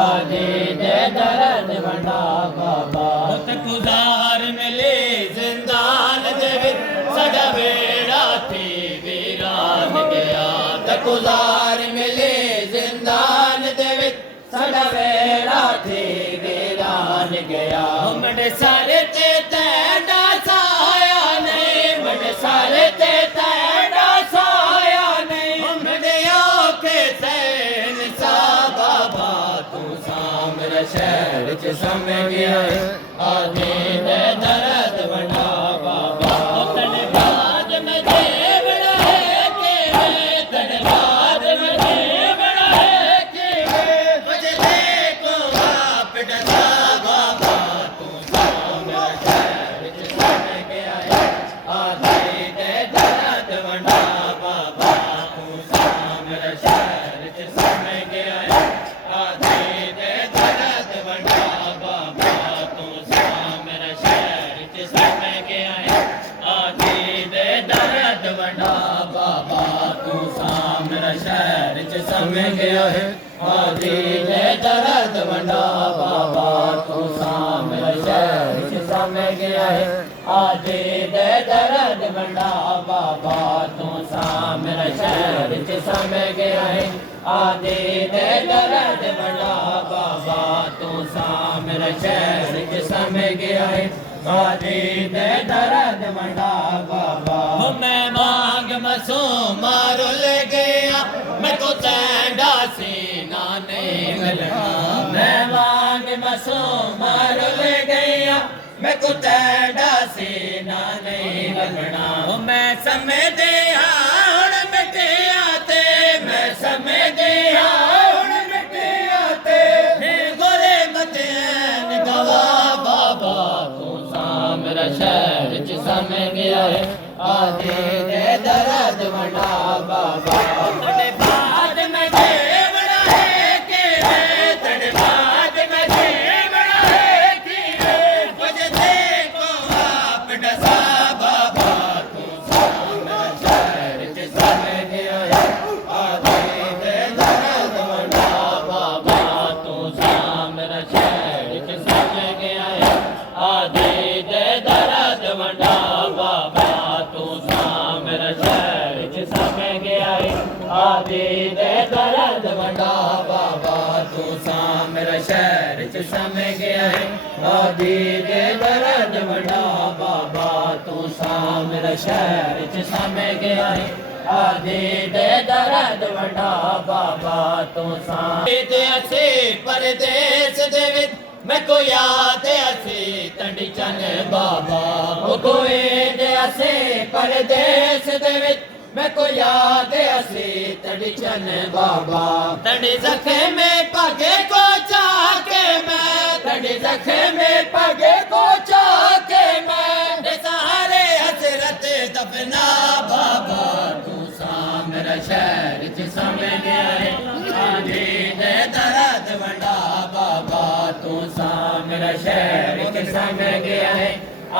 आदि दे दर्द वंडा बाबा गुजार मिले जिंदान दे विच साडा बेड़ा थी वीरान गया गुजार मिले जिंदान दे विच साडा बेड़ा थी वीरान गया मड सारे ते तैना साया नहीं मड सारे ते तैना साया नहीं मड आके तैन सा बाबा तू सामर शहर च सम गया आदि दे दर्द वंडा बाबा तन बाद में देवड़ा है के तन बाद में देवड़ा है के मुझे देखो आप डसा बाबा तू सामर शहर च सम गया आदि दे दर्द वंडा बाबा तू सामर शहर च सम गया आदि दे दर्द वंडा बाबा तू सामर शहर च सम गया आदि दे दर्द वंडा बाबा तू सामर शहर च सम गया है आदि दे दर्द वंडा बाबा तू सामर शहर च सम गया है आदि दे दर्द वंडा बाबा तू सामर शहर च सम गया है आदि दे दर्द वंडा बाबा तू सामर शहर च सम गया है आदि दे दर्द वंडा बाबा मैं मांग मसो मारो ले गया मैं को तैंडा सीना नहीं मिलना मैं मांग मसो मारो ले गया मैं को तैंडा सीना नहीं मिलना मैं समय दे हुण मिटे आते मैं समय दे हुण मिटे आते गोरे मतैन गवा बाबा तू सामर शहर च सम गया है आदि दे दर्द वंडा बाबा तड़े बाद में देवड़ा है के तड़े बाद में देवड़ा है कि मुझे देखो आप डसा बाबा तू सामर शहर च सम गया है आदि दे दर्द वंडा बाबा तू सामर शहर च सम गया है आदि दे दर्द वंडा बाबा तू सामर शहर च सम गया है आदि दे दर्द वंडा बाबा तू सामर शहर च सम गया है आदि दे दर्द वंडा बाबा तू सामर शहर च सम गया है आदि दे दर्द वंडा बाबा तू सामर असे परदेस दे विच मैं को याद असी तंडी चन बाबा कोई दे असे परदेस दे विच मैं को याद असी तंडी चन बाबा तंडी जखे में पगे को चाके मैं तंडी जखे में पगे को चाके मैं दे सहारे हसरत दफना बाबा तू सामर शहर च सम गया है आदि दे दर्द वंडा बाबा तू सामर शहर च सम गया है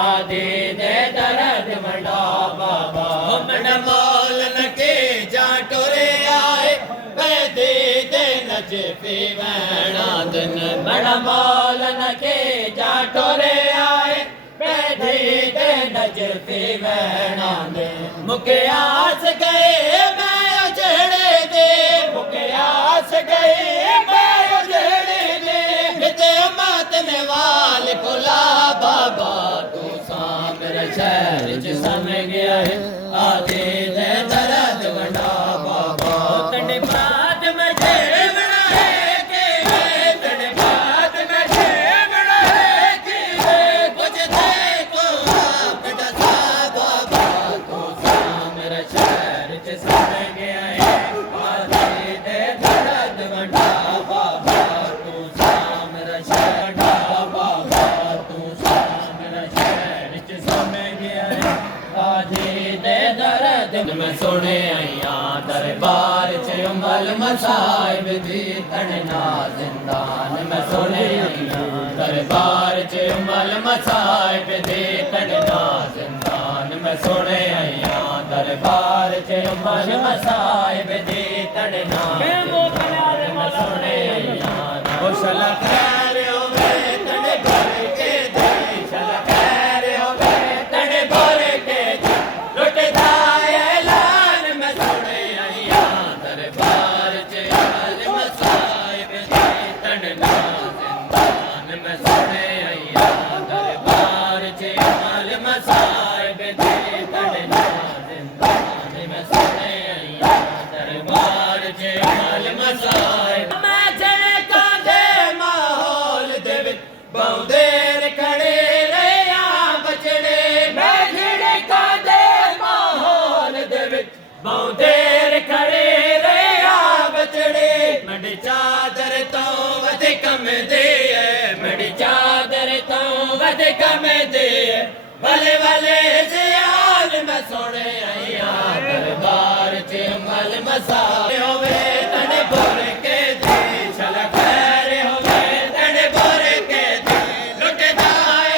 आदि दे दर्द वंडा बाबा मन मौल न के जा टोरे आए पैदे दे नज पे वैणा दिन मन मौल न के जा टोरे आए पैदे दे नज पे वैणा दिन मुके आस गए मैं उजड़े दे मुके आस गए मैं उजड़े दे ते मात में वाल खुला बाबा तू सामर शहर च सम गया है आदि दे दर्द वंडा बाबा तड़े बाद में देवड़ा है के तड़े बाद में देवड़ा है के कुछ देखो आप डसा बाबा तू सामर शहर च सम गया है आदि दे दर्द वंडा बाबा तू सामर शहर बाबा तू सामर शहर च सम गया है आदि दे दर्द मैं सुने आइया दरबार च उमल मसाइब दी तड़ना जिंदान में सुने आइया दरबार च उमल मसाइब दी तड़ना जिंदान में सुने आइया दरबार च उमल मसाइब दी तड़ना में सुने आइया ओ शला खैर होवे तने भर के दे शला खैर होवे तने भर के दे लुटदा ऐलान मैं सुने आईया दरबार च अल मसाइब दे तने ना जिंदान मैं सुने आईया दरबार च अल मसाइब दे तने ना जिंदान मैं सुने आईया दरबार च अल मसाइब बहुदेर खड़े रहा बचड़े मैं झिड़का दे माहौल दे विच बहुदेर खड़े रहा बचड़े मड़ी चादर तो वध कम दे मड़ी चादर तो वध कम दे भले भले जियाल मैं सोने आईया दरबार च अमल मसाए होवे तने भर के दे चल खैर होवे तने भर के दे लुटदा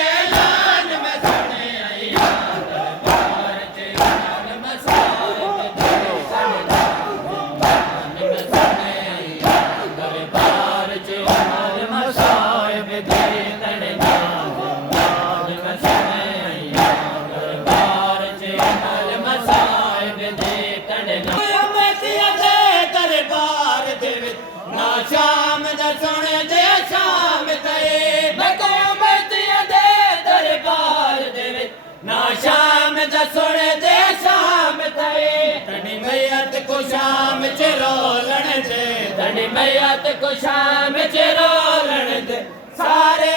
ऐलान मैं सुने आईया दरबार च अमल मसाए दे मैं सुने आईया दरबार च अमल मसाए दे तने ना मैं सुने आईया दरबार च अमल मसाए दे तने ना दरबार दे विच ना शाम दा सुन दे शाम तए मैं कयामतिया दे दरबार दे विच ना शाम दा सुन दे शाम तए तनी मैयत को शाम च रोलण दे तनी मैयत को शाम च रोलण दे सारे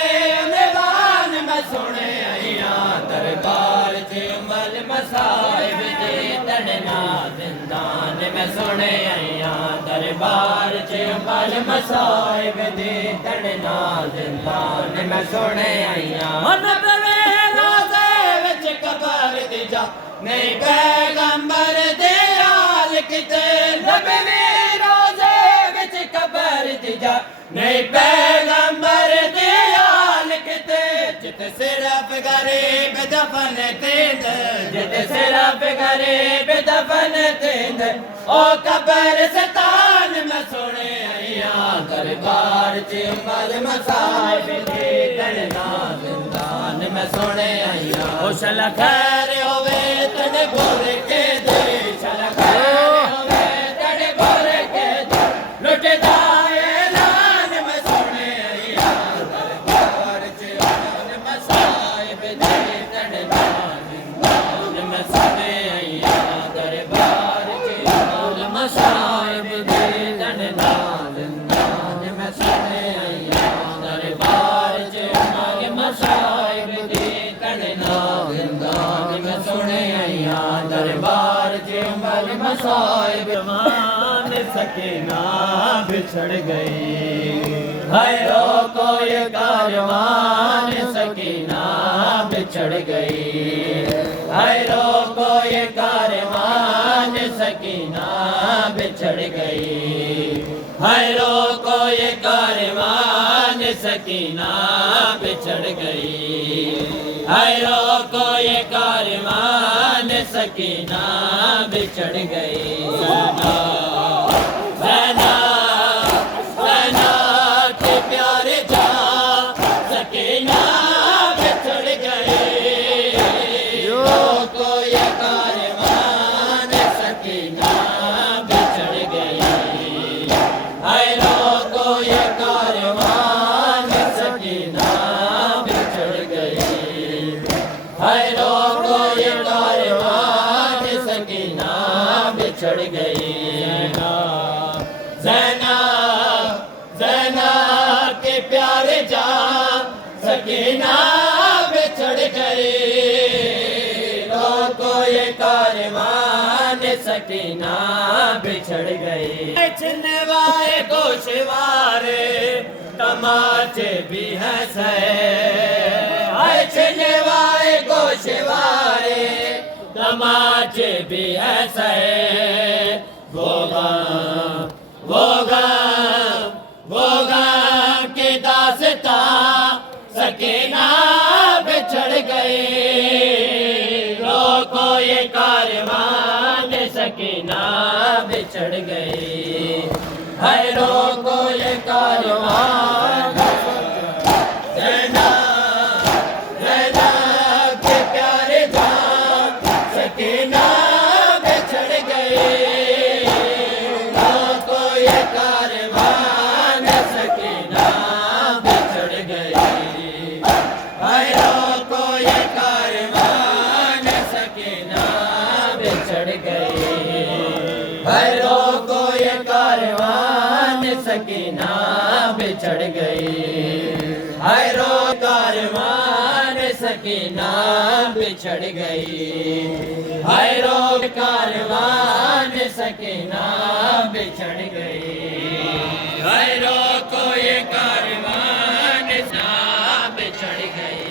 मेवान मैं सुने आईया दरबार च अमल मसाइब दे तने ना जिंदान मैं सुने आईया दरबार च अमल मसाइब दे तने ना जिंदान मैं सुने आईया मन पवे रोज़े विच कबर दी जा नहीं पैगंबर दे हाल किते नबी रोज़े विच कबर दी जा नहीं पैगंबर दे हाल किते जित सिर्फ गरीब दफन तेंद जित सिर्फ गरीब दफन तेंद ओ कबर सतान मैं सुने आईया दरबार च अमल मसाइब दे तने ना जिंदान मैं सुने आईया ओ शला खैर होवे तने भर के दे शला खैर होवे तने भर के दे लुटदा ऐलान मैं सुने आईया दरबार च अमल मसाइब दे तने ना जिंदान मैं सुने आईया दरबार च अमल मसाइब दे तने ना जिंदान मैं सुने आईया दरबार च अमल मसाइब दे तने ना जिंदान मैं सुने आईया दरबार च अमल मसाइब मान सकीना बिछड़ गई हाय रोको ये कारवान सकीना बिछड़ गई हाय रोको ये कारवान सकीना बिछड़ गई हाय रोको ये कारवान सकीना बिछड़ गई हाय रोको ये कारवान सकीना बिछड़ गई ज़ैना ज़ैना के प्यारे जा सकीना बिछड़ गई रोको ये कारवान सकीना बिछड़ गई हाय रोको ये कारवान सकीना बिछड़ गई हाय रोको ये कारवान सकीना बिछड़ गई ज़ैना ज़ैना के प्यारे जा सकीना बिछड़ गई रोको ये कारवान सकीना बिछड़ गई छिनवाए गोशवारे तमाचे भी हैं सहे छिनवाए गोशवारे तमाचे भी हैं सहे वो गाम के दासता सकीना बिछड़ गई रोको ये कारवान सकीना बिछड़ गई है रोको ये कार कारवां ज़ैनब के प्यारे जान सकीना बिछड़ गई को ये कारवान सकीना बिछड़ गई को ये कारवान सकीना बिछड़ गई को ये कारवान सकीना बिछड़ गई कारवान सकीना बिछड़ गई कारवान सकीना बिछड़ गई को ये कारवान सा बिछड़ गई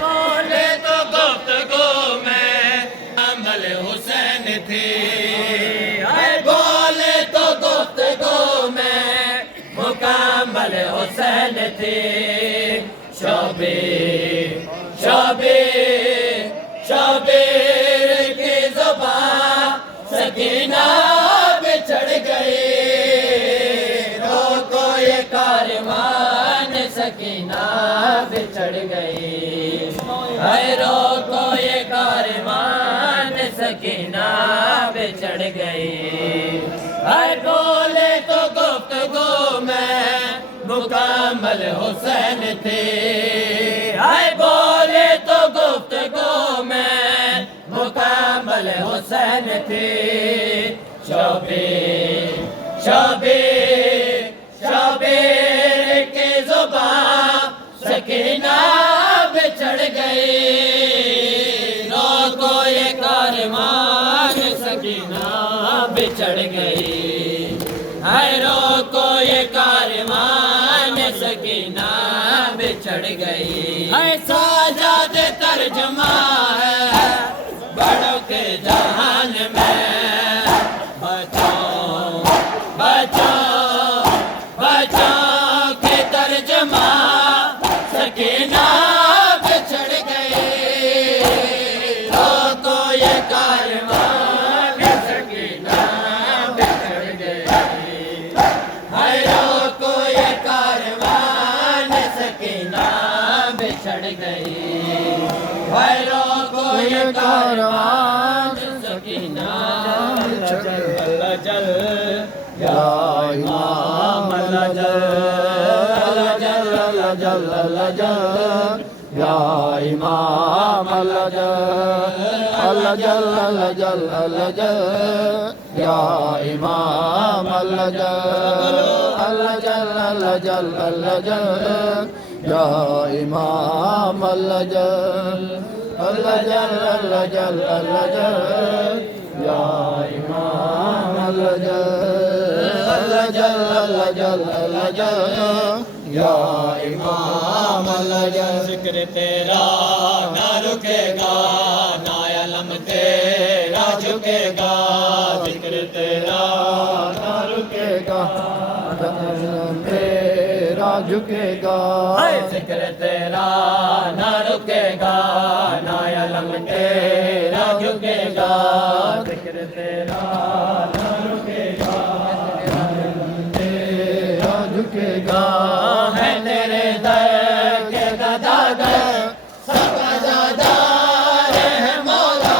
बोले तो गुफ्तगू में अमल हुसैन थी बोले तो गुफ्तगू में मुकम्मल हुसैन थे शबीर की ज़ुबान सकीना बिछड़ गई को ये कारवान सकीना बिछड़ गई को ये कारवान सकीना बिछड़ गई बोले तो गुफ्तगू में मुकम्मल हुसैन थे बोले तो गुफ्तगू में मुकम्मल हुसैन थे शबीर की ज़ुबान सकीना बिछड़ गई को ये कारवान सकीना बिछड़ गई को ये कारवान सकीना बिछड़ गई ऐसा जाद तर्जमा है बड़ों के जहान में बचाओ के तर्जमा सकीना बिछड़ गई को ये कारवान सकीना बिछड़ गई को ये कारवान सकीना बिछड़ गई को ये कारवान सकीना जल या इमाम जल या इमाम या इमाम या इमाम या इमाम या इमाम जिक्र तेरा ना रुकेगा ना अलम तेरा झुकेगा जिक्र तेरा ना रुकेगा तेरा झुकेगा जिक्र तेरा ना रुकेगा ना अलम तेरा झुकेगा जिक्र तेरा ना रुकेगा तेरा झुकेगा है तेरे दर के गदागर सबका ज़ादार है मौला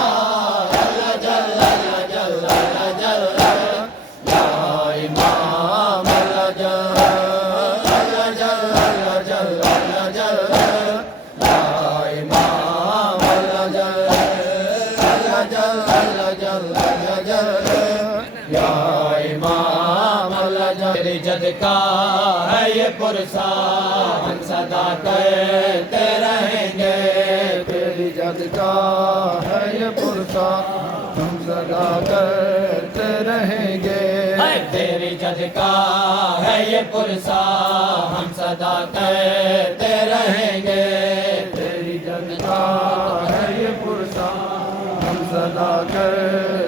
या इमाम तेरी जद का है ये पुरसा हम सदा करते रहेंगे तेरी जद का है ये पुरसा हम सदा करते रहेंगे तेरी जद का है ये पुरसा हम सदा करते रहेंगे तेरी जद का है ये पुरसा हम सदा करते